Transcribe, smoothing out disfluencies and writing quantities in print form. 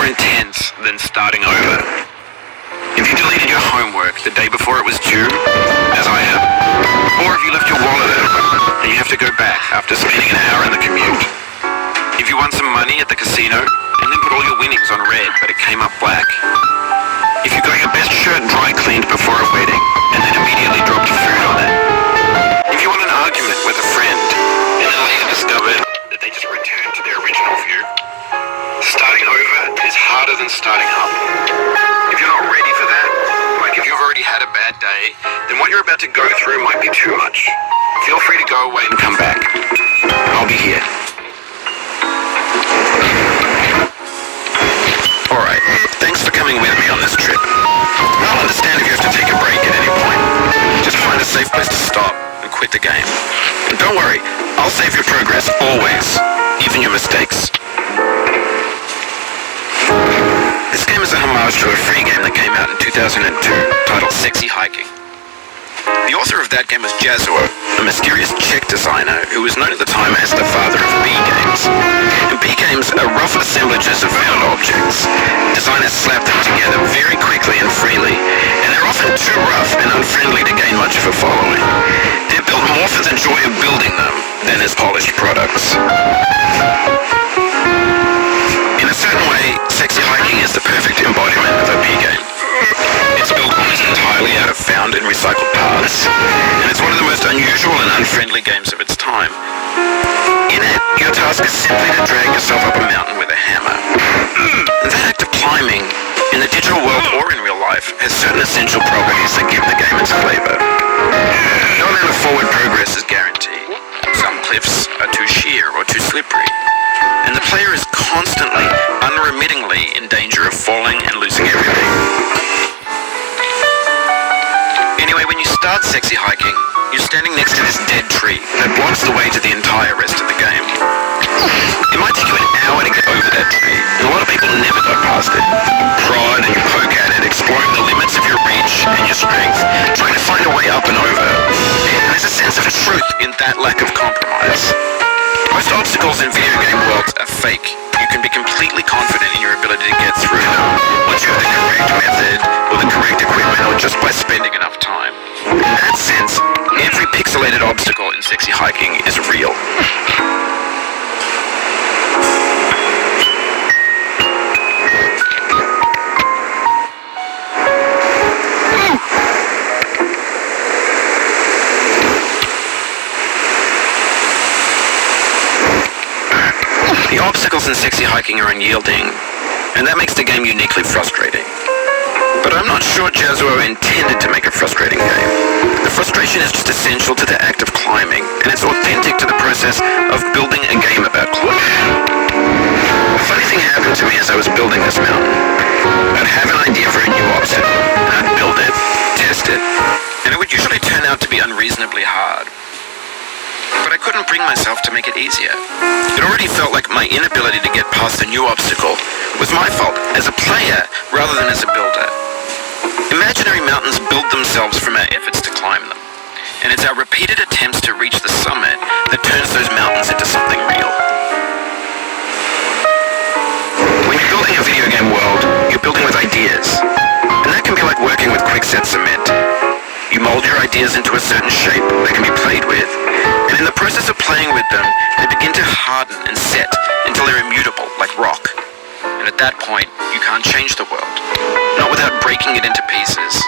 more intense than starting over. If you deleted your homework the day before it was due, as I have, or if you left your wallet at home and you have to go back after spending an hour in the commute. If you won some money at the casino and then put all your winnings on red but it came up black. If you got your best shirt dry cleaned before a wedding and then immediately dropped food on it. If you won an argument with a friend and then later discovered that they just returned to their original view. Starting over is harder than starting up. If you're not ready for that, like if you've already had a bad day, then what you're about to go through might be too much. Feel free to go away and come back. I'll be here. Alright, thanks for coming with me on this trip. I'll understand if you have to take a break at any point. Just find a safe place to stop and quit the game. And don't worry, I'll save your progress always, even your mistakes. This game is a homage to a free game that came out in 2002 titled Sexy Hiking. The author of that game was Jazzuo, a mysterious Czech designer who was known at the time as the father of B-games. And B-games are rough assemblages of found objects. Designers slap them together very quickly and freely, and they're often too rough and unfriendly to gain much of a following. They're built more for the joy of building them than as polished products. In a certain way, Sexy Hiking is the perfect embodiment of a B-game. It's built almost entirely out of found and recycled parts, and it's one of the most unusual and unfriendly games of its time. In it, your task is simply to drag yourself up a mountain with a hammer. That act of climbing, in the digital world or in real life, has certain essential properties that give the game its flavor. No amount of forward progress is guaranteed. Some cliffs are too sheer or too slippery, and the player is constantly, unremittingly in danger of falling and losing everything. Anyway, when you start Sexy Hiking, you're standing next to this dead tree that blocks the way to the entire rest of the game. It might take you an hour to get over that tree, and a lot of people never go past it. You prod and you poke at it, exploring the limits of your reach and your strength, trying to find a way up and over. And there's a sense of truth in that lack of compromise. Most obstacles in video game worlds are fake. You can be completely confident in your ability to get through them once you have the correct method or the correct equipment or just by spending enough time. In that sense, every pixelated obstacle in Sexy Hiking is real. The obstacles in Sexy Hiking are unyielding, and that makes the game uniquely frustrating. But I'm not sure Jazzuo intended to make a frustrating game. The frustration is just essential to the act of climbing, and it's authentic to the process of building a game about climbing. A funny thing happened to me as I was building this mountain. I'd have an idea for a new obstacle, and I'd build it, test it, and it would usually turn out to be unreasonably hard. But I couldn't bring myself to make it easier. It already felt like my inability to get past the new obstacle was my fault as a player rather than as a builder. Imaginary mountains build themselves from our efforts to climb them, and it's our repeated attempts to reach the summit that turns those mountains into something real. When you're building a video game world, you're building with ideas, and that can be like working with quickset cement. You mold your ideas into a certain shape that can be played with, and in the process of playing with them, they begin to harden and set until they're immutable, like rock. And at that point, you can't change the world, not without breaking it into pieces